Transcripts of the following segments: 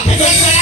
Happy birthday,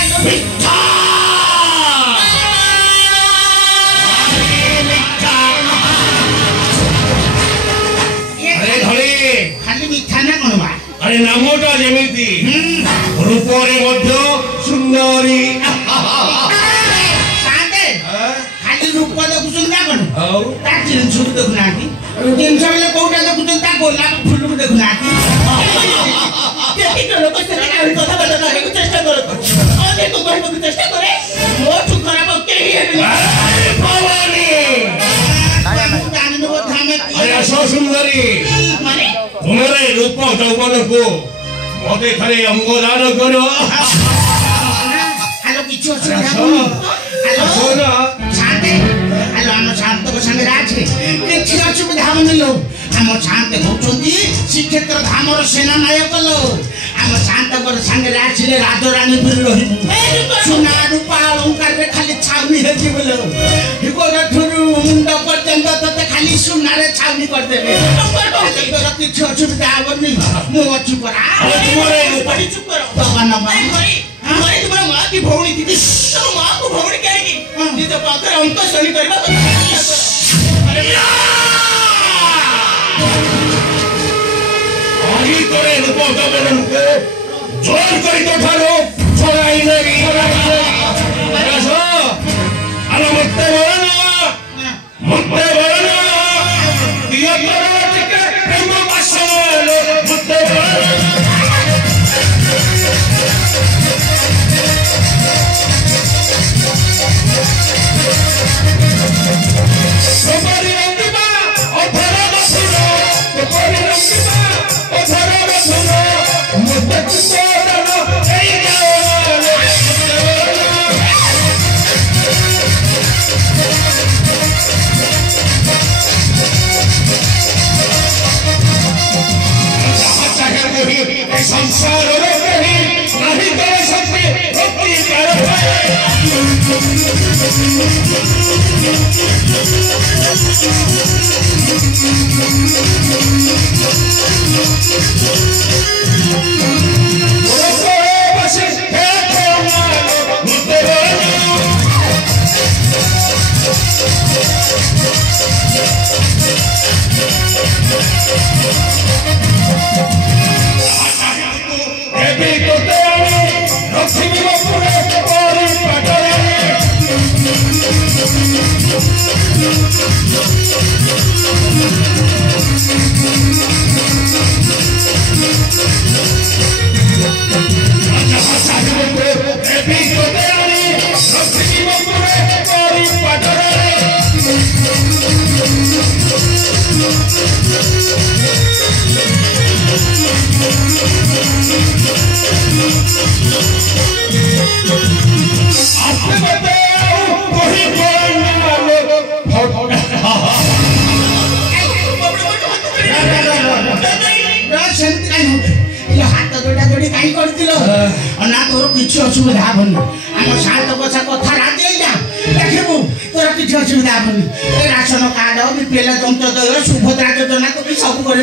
किसी असुविधा हेनी आम शांत बसा कथा राजी जा देखू तोर किसी असुविधा हेनी राशन कार्ड बीपीएल जंतदय सुभद्रा योजना तो सब कर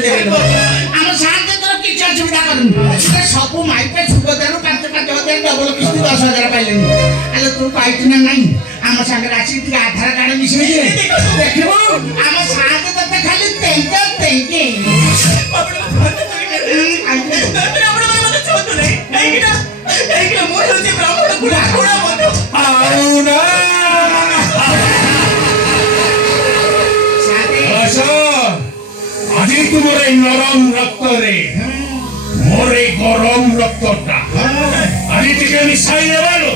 आम शांत तोर किसी असुविधा कर सब माइपे सुभद्रा 5-5 हजार डबल किस्ती 10,000 पाइले अरे तू पाइछ ना नहीं आम संगे राशि आधार कार्ड मिसे देखू आम शांत तते खाली तेंके আজি তোমার নরম রক্ত রে মোরে গরম রক্তটা আজি থেকে মিশাই দেবালো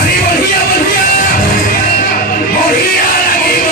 আরে বঢ়িয়া বঢ়িয়া বঢ়িয়া লাগিব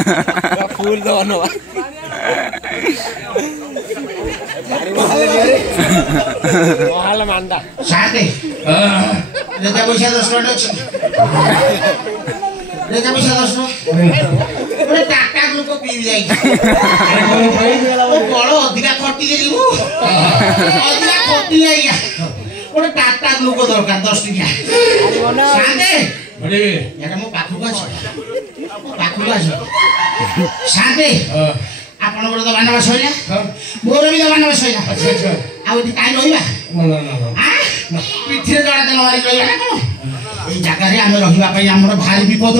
फूल दो नो मोहल मांडा साथे लेजा पैसा 10 टଙ୍କା ଅଛି लेजा पैसा 10 ଗୋଟେ टाटा लोक पी जाई बड़ अधिका खटी गेलु अधिका खटी जाई ଗୋଟେ टाटा लोक दरकार 10 टଙ୍କା साथे अरे यार मो पाखु आछ साथे आपण गोटे दबान बसैला मोर भी दबान बसैला अच्छा अच्छा आ काई रहिबा ना ना ना पिठिरे जड़ा तेल मारी रहिबा ना कोन ए जगह रे हम रहिबा पई हमर भारी विपद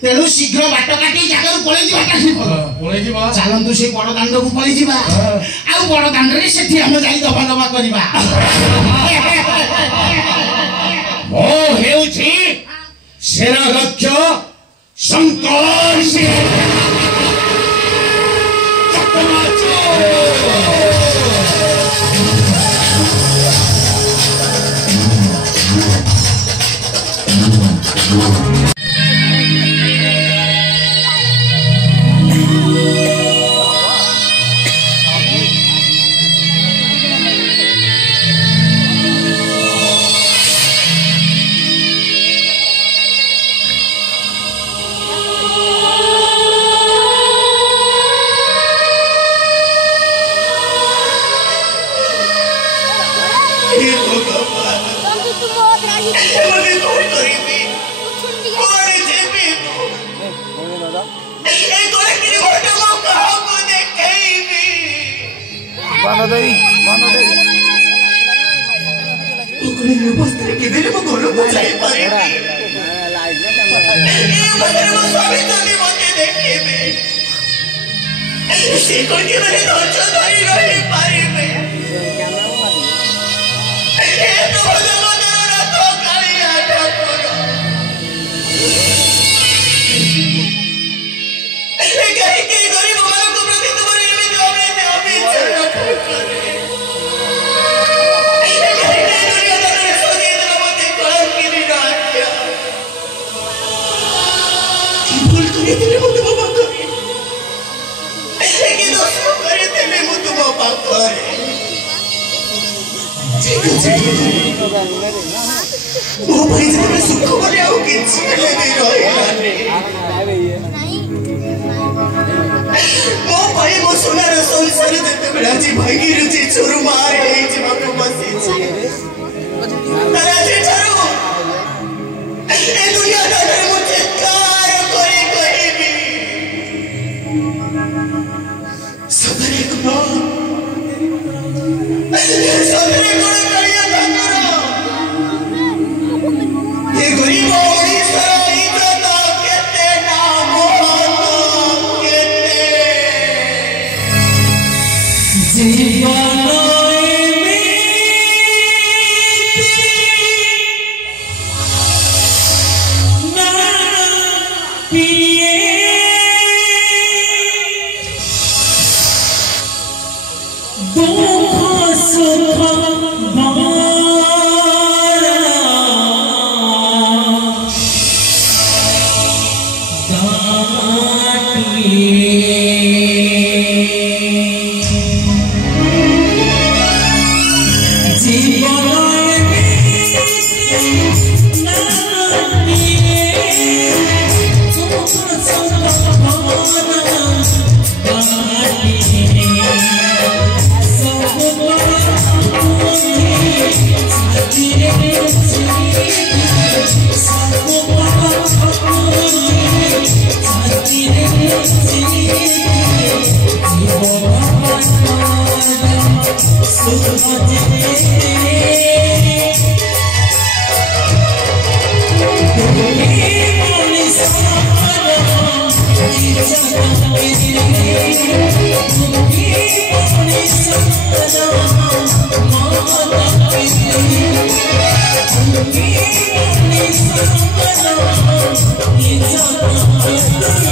तेनु शीघ्र बाट काटी जगह पळै जिबाटा शीघ्र पळै जिबा चालंतु से बड़ दांड को पळै जिबा आ बड़ दांड रे सेठी हम जाई दबा करिबा ओ हेउछि सेनाध्यक्ष शंकर सिंह It's